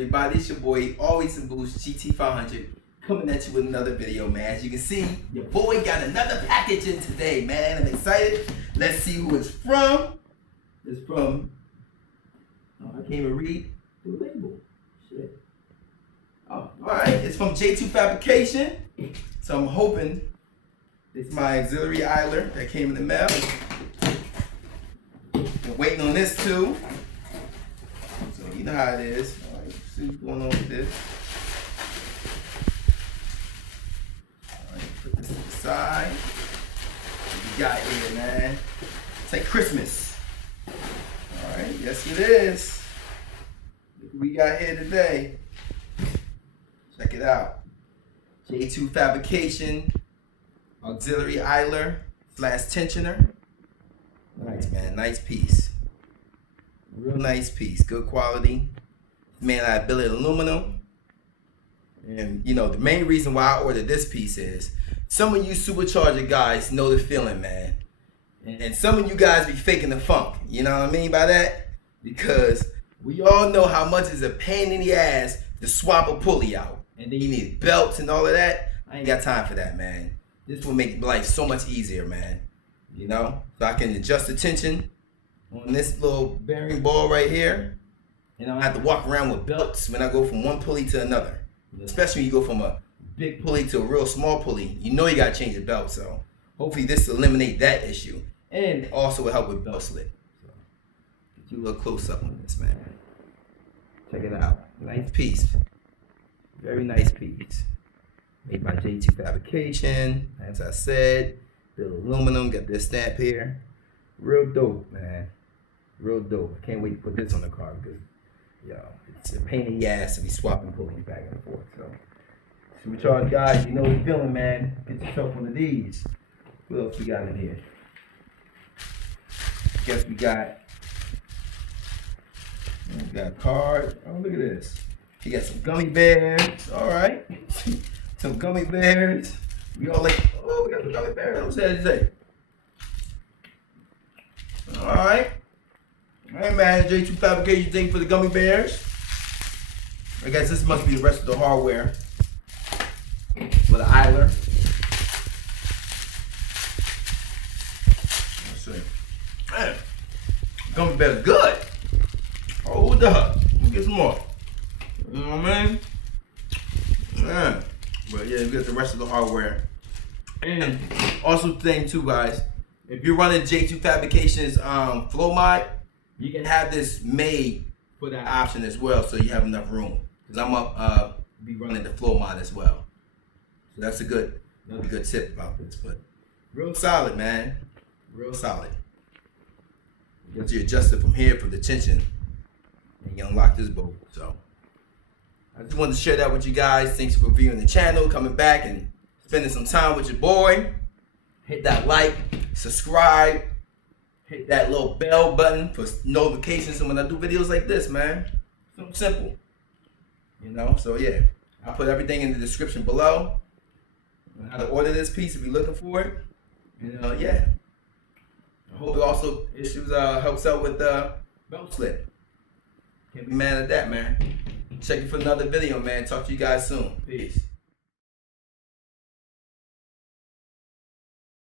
everybody? It's your boy, Always in Boost, GT500, coming at you with another video, man. As you can see, your boy got another package in today, man. I'm excited. Let's see who it's from. It's from, I can't even read the label. Shit. Oh, alright. It's from J2Fabrication. So I'm hoping it's my auxiliary idler that came in the mail. Been waiting on this too. So you know how it is. Alright, see what's going on with this. Alright, put this to the side. What we got here, man? It's like Christmas. Alright, yes it is. Look what we got here today. Check it out. J2Fabrication Auxiliary Idler / tensioner. Nice, man. Nice piece. Real nice piece. Good quality. Man, I billet aluminum. And, you know, the main reason why I ordered this piece is some of you supercharger guys know the feeling, man. And some of you guys be faking the funk. You know what I mean by that? Because we all know how much it's a pain in the ass to swap a pulley out. And then you need belts and all of that. I ain't got time for that, man. This will make life so much easier, man. You know? So I can adjust the tension on this little bearing ball right here. And I don't have to walk around with belts when I go from one pulley to another. Especially when you go from a big pulley to a real small pulley. You know you gotta change the belt. So hopefully this will eliminate that issue. And also will help with belt slip. So get you a little close up on this, man. Check it out. Nice piece. Very nice piece. Made by J2Fabrication. As I said, built aluminum. Got this stamp here. Real dope, man. Real dope. I can't wait to put this on the car because, yo, it's a pain in the ass to be swapping pulleys back and forth. So, supercharged guys, you know the feeling, man. Get yourself one of these. What else we got in here? Guess we got a card. Oh, look at this. You got some gummy bears. All right. Some gummy bears. We all like, oh, we got some gummy bears. What's that say? All right. All right, man. J2Fabrication thing for the gummy bears. I guess this must be the rest of the hardware for the idler. Let's see. Man, gummy bears good. Hold up. Let me get some more. You know what I mean? Yeah. But yeah, we got the rest of the hardware. And also thing too, guys, if you're running J2Fabrication's flow mod, you can have this made for that option as well, so you have enough room. Because I'm up be running the flow mod as well. So that's another good tip about this. But real solid, man. Real solid. You got to adjust it from here for the tension. And you unlock this bolt. So I just wanted to share that with you guys. Thanks for viewing the channel, coming back and spending some time with your boy. Hit that like, subscribe, hit that little bell button for notifications when I do videos like this, man. Something simple. You know, so yeah. I'll put everything in the description below on how to order this piece if you're looking for it. And yeah. I hope it also helps out with belt slip. Can't be mad at that, man. Check you for another video, man. Talk to you guys soon. Peace.